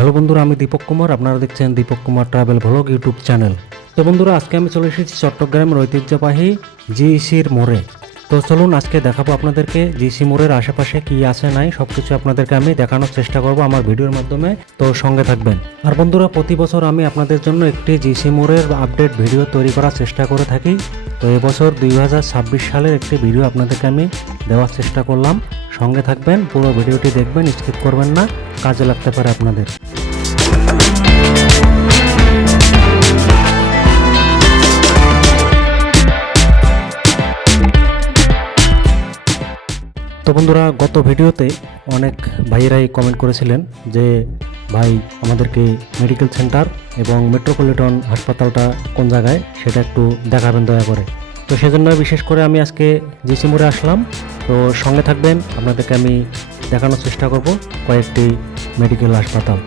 Hello বন্ধুরা, আমি দীপক কুমার। আপনারা দেখছেন Deepak Kumar travel vlog YouTube channel. তো বন্ধুরা, আজকে আমি চলে এসেছি চট্টগ্রামের ঐতিহ্যবাহী জিইসির মোড়ে। তো চলুন, আজকে দেখাবো আপনাদেরকে জিসি মোড়ের আশেপাশে কি আছে, নাই সব কিছু আপনাদেরকে আমি দেখানোর চেষ্টা করব আমার ভিডিওর মাধ্যমে। তো সঙ্গে থাকবেন। আর বন্ধুরা, প্রতি বছর আমি আপনাদের জন্য একটি জিসি মোড়ের আপডেট ভিডিও তৈরি করার চেষ্টা করে থাকি। তো এবছর দুই হাজার ছাব্বিশ সালের একটি ভিডিও আপনাদেরকে আমি দেওয়ার চেষ্টা করলাম। সঙ্গে থাকবেন, পুরো ভিডিওটি দেখবেন, স্কিপ করবেন না, কাজে লাগতে পারে আপনাদের। তো বন্ধুরা, গত ভিডিওতে অনেক ভাইয়েরাই কমেন্ট করেছিলেন যে, ভাই, আমাদেরকে মেডিকেল সেন্টার এবং মেট্রোপলিটন হাসপাতালটা কোন জায়গায়? সেটা একটু দেখাবেন দয়া করে। তো সেজন্য বিশেষ করে আমি আজকে জিসি মোড়ে আসলাম। তো সঙ্গে থাকবেন, আপনাদেরকে আমি দেখানোর চেষ্টা করব কয়েকটি মেডিকেল হাসপাতাল।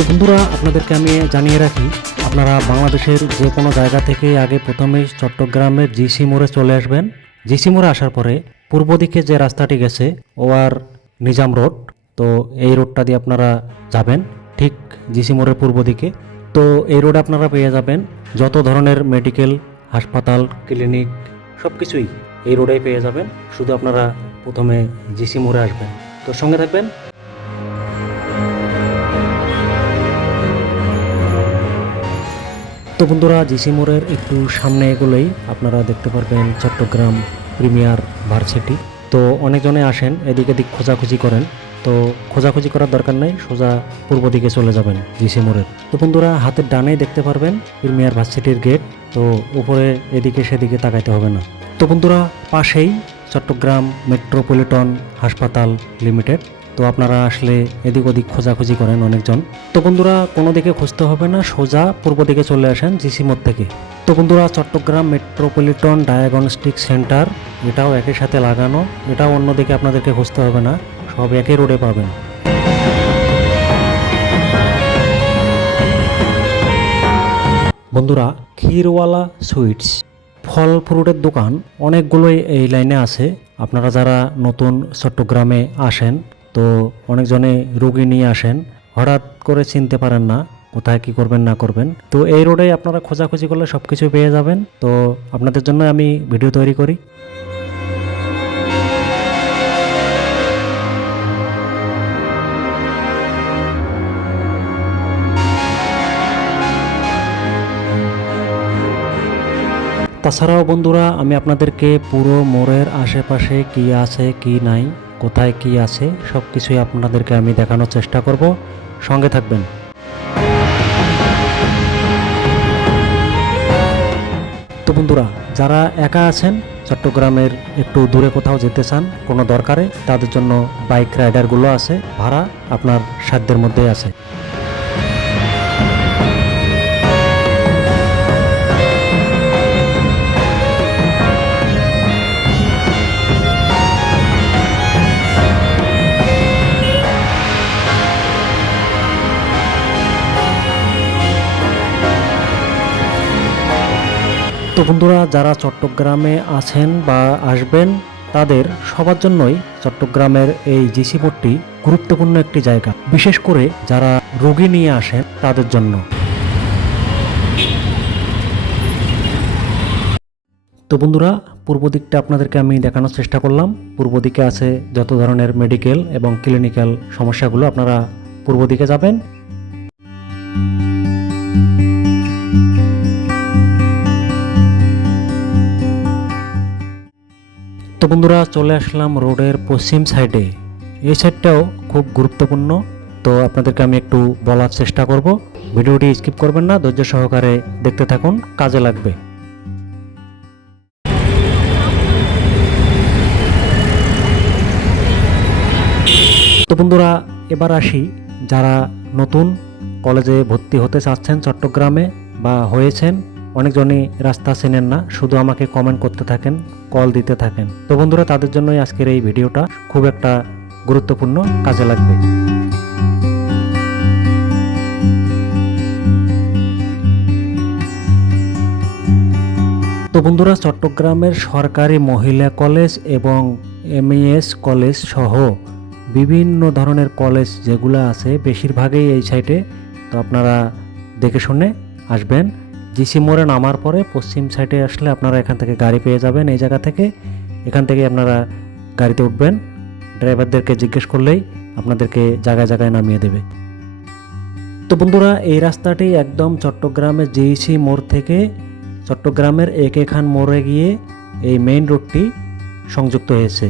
তো বন্ধুরা, আপনাদেরকে আমি জানিয়ে রাখি, আপনারা বাংলাদেশের যে কোনো জায়গা থেকে আগে প্রথমেই চট্টগ্রামের জিসি মোড়ে চলে আসবেন। জিসি মোড়ে আসার পরে পূর্ব দিকে যে রাস্তাটি গেছে ওয়ার নিজাম রোড, তো এই রোডটা দিয়ে আপনারা যাবেন, ঠিক জিসি মোড়ের পূর্ব দিকে। তো এই রোডে আপনারা পেয়ে যাবেন যত ধরনের মেডিকেল, হাসপাতাল, ক্লিনিক সব কিছুই এই রোডেই পেয়ে যাবেন। শুধু আপনারা প্রথমে জিসি মোড়ে আসবেন। তো সঙ্গে থাকবেন তো বন্ধুরা, জিসি মোড়ের একটু সামনে এগুলোই আপনারা দেখতে পারবেন চট্টগ্রাম প্রিমিয়ার ভার্সিটি। তো অনেকজনে আসেন, এদিক এদিক খোঁজাখুঁজি করেন। তো খোঁজাখুঁজি করার দরকার নেই, সোজা পূর্ব দিকে চলে যাবেন জিসি মোড়ের। তো বন্ধুরা, হাতের ডানেই দেখতে পারবেন প্রিমিয়ার ভার্সিটির গেট, তো উপরে এদিকে সেদিকে তাকাইতে হবে না। তো বন্ধুরা, পাশেই চট্টগ্রাম মেট্রোপলিটন হাসপাতাল লিমিটেড। তো আপনারা আসলে এদিক ওদিক খোঁজাখুঁজি করেন অনেকজন। তো বন্ধুরা, কোনো দিকে খুঁজতে হবে না, সোজা পূর্ব দিকে চলে আসেন জিসি মোড় থেকে। তো বন্ধুরা, চট্টগ্রাম মেট্রোপলিটন ডায়াগনস্টিক সেন্টার, এটাও একই সাথে লাগানো, এটাও অন্যদিকে আপনাদেরকে খুঁজতে হবে না, সব একই রোডে পাবেন। বন্ধুরা, ক্ষীরওয়ালা সুইটস, ফল ফ্রুটের দোকান, অনেকগুলোই এই লাইনে আছে। আপনারা যারা নতুন চট্টগ্রামে আসেন তো অনেকজনে রুগী নিয়ে আসেন। হঠাৎ করে চিনতে পারেন না, কোথায় কি করবেন, না করবেন। তো এই রোডে আপনারা খোঁজাখুঁজি করলে সব কিছু পেয়ে যাবেন। তো আপনাদের জন্য আমি ভিডিও তৈরি করি। তাছাড়াও বন্ধুরা, আমি আপনাদেরকে পুরো মোড়ের আশেপাশে কি আছে, কি নাই কোথায় কি আছে সব কিছুই আপনাদেরকে আমি দেখানোর চেষ্টা করব। সঙ্গে থাকবেন। তো বন্ধুরা, যারা একা আছেন, চট্টগ্রামের একটু দূরে কোথাও যেতে চান, কোনো দরকারে, তাদের জন্য বাইক রাইডারগুলো আছে, ভাড়া আপনার সাধ্যের মধ্যেই আছে। তো বন্ধুরা, যারা চট্টগ্রামে আছেন বা আসবেন, তাদের সবার জন্যই চট্টগ্রামের এই জিসি বোর্ডটি গুরুত্বপূর্ণ একটি জায়গা। বিশেষ করে যারা রোগী নিয়ে আসেন, তাদের জন্য। তো বন্ধুরা, পূর্ব দিকটা আপনাদেরকে আমি দেখানোর চেষ্টা করলাম। পূর্ব দিকে আছে যত ধরনের মেডিকেল এবং ক্লিনিক্যাল সমস্যাগুলো, আপনারা পূর্ব দিকে যাবেন। বন্ধুরা, চলে আসলাম রোডের পশ্চিম সাইডে। এই সাইডটাও খুব গুরুত্বপূর্ণ, তো আপনাদেরকে আমি একটু বলার চেষ্টা করব। ভিডিওটি স্কিপ করবেন না, ধৈর্য সহকারে দেখতে থাকুন, কাজে লাগবে। তো বন্ধুরা, এবার আসি, যারা নতুন কলেজে ভর্তি হতে চাচ্ছেন, চট্টগ্রামে বা হয়েছেন অনেকজনই রাস্তা চেনেন না, শুধু আমাকে কমেন্ট করতে থাকেন কল দিতে থাকেন। তো বন্ধুরা, তাদের জন্যই আজকের এই ভিডিওটা খুব একটা গুরুত্বপূর্ণ কাজে লাগবে। তো বন্ধুরা, চট্টগ্রামের সরকারি মহিলা কলেজ এবং এমইএস কলেজ সহ বিভিন্ন ধরনের কলেজ যেগুলো আছে, বেশিরভাগই এই সাইডে তো আপনারা দেখে শুনে আসবেন। জিসি মোড়ে নামার পরে পশ্চিম সাইডে আসলে আপনারা এখান থেকে গাড়ি পেয়ে যাবেন। এই জায়গা থেকে এখান থেকে আপনারা গাড়িতে উঠবেন। ড্রাইভারদেরকে জিজ্ঞেস করলেই আপনাদেরকে জায়গায় জায়গায় নামিয়ে দেবে। তো বন্ধুরা, এই রাস্তাটি একদম চট্টগ্রামের জিইসি মোড় থেকে চট্টগ্রামের একে খান মোড়ে গিয়ে এই মেইন রোডটি সংযুক্ত হয়েছে।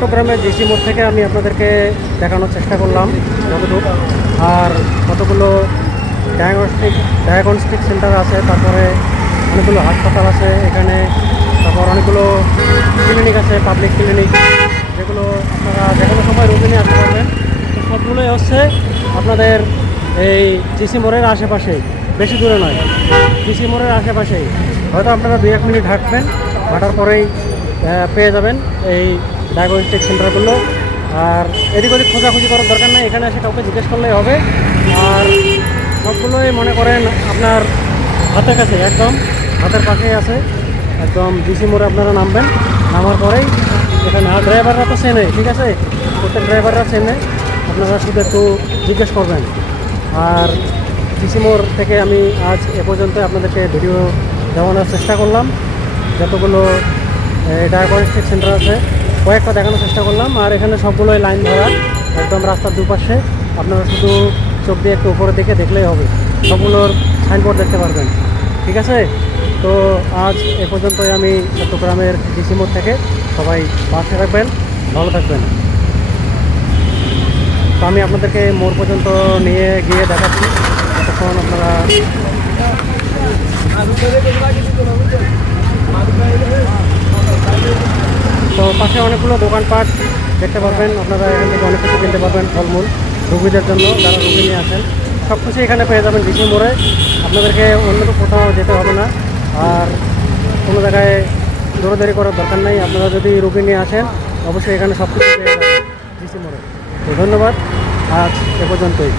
চট্টগ্রামের জিসি মোড় থেকে আমি আপনাদেরকে দেখানোর চেষ্টা করলাম যতটুকু। আর কতগুলো ডায়াগনস্টিক ডায়াগনস্টিক সেন্টার আছে, তারপরে অনেকগুলো হাসপাতাল আছে এখানে, তারপর অনেকগুলো ক্লিনিক আছে পাবলিক ক্লিনিক যেগুলো আপনারা যে কোনো সময় রোগী নিয়ে আসতে পারবেন। তো সবগুলোই হচ্ছে আপনাদের এই জিসি মোড়ের আশেপাশে, বেশি দূরে নয় জিসি মোড়ের আশেপাশেই। হয়তো আপনারা দুই এক মিনিট হাঁটবেন, হাঁটার পরেই পেয়ে যাবেন এই ডায়াগনস্টিক সেন্টারগুলো আর এদিক ওদিক খোঁজাখুঁজি করার দরকার নেই, এখানে এসে কাউকে জিজ্ঞেস করলেই হবে। আর সবগুলোই মনে করেন আপনার হাতের কাছে, একদম হাতের পাশেই আছে। একদম ডিসি মোড়ে আপনারা নামবেন। নামার পরেই এখানে, আর ড্রাইভাররা তো চেনে, ঠিক আছে? প্রত্যেক ড্রাইভাররা চেনে, আপনারা শুধু একটু জিজ্ঞেস করবেন। আর ডিসি মোড় থেকে আমি আজ এ পর্যন্ত আপনাদেরকে ভিডিও দেওয়ানোর চেষ্টা করলাম। যতগুলো ডায়াগনস্টিক সেন্টার আছে কয়েকটা দেখানোর চেষ্টা করলাম, আর এখানে সবগুলোই লাইন ধরা, একদম রাস্তার দুপাশে। আপনারা শুধু চোখ দিয়ে একটু উপরে দিকে দেখলেই হবে। সবগুলোর সাইনবোর্ড দেখতে পারবেন। ঠিক আছে? তো আজ এ পর্যন্তই আমি চট্টগ্রামের ডিসি মোড় থেকে সবাই পাশে থাকবেন, ভালো থাকবেন। তো আমি আপনাদেরকে মোড় পর্যন্ত নিয়ে গিয়ে দেখাচ্ছি। তখন আপনারা তো পাশে অনেকগুলো দোকানপাট দেখতে পারবেন। আপনারা এখান থেকে অনেক কিছু কিনতে পারবেন, ফলমূল, রুগীদের জন্য যারা রুগী নিয়ে আসেন। সব কিছু এখানে পেয়ে যাবেন ডিসি মোড়ে আপনাদেরকে অন্য কোথাও যেতে হবে না। আর কোনো জায়গায় দৌড়াদৌড়ি করার দরকার নেই। আপনারা যদি রুগী নিয়ে আসেন, অবশ্যই এখানে সব কিছু পেয়ে যাবেন ডিসি মোড়ে তো ধন্যবাদ। আজ এ পর্যন্তই।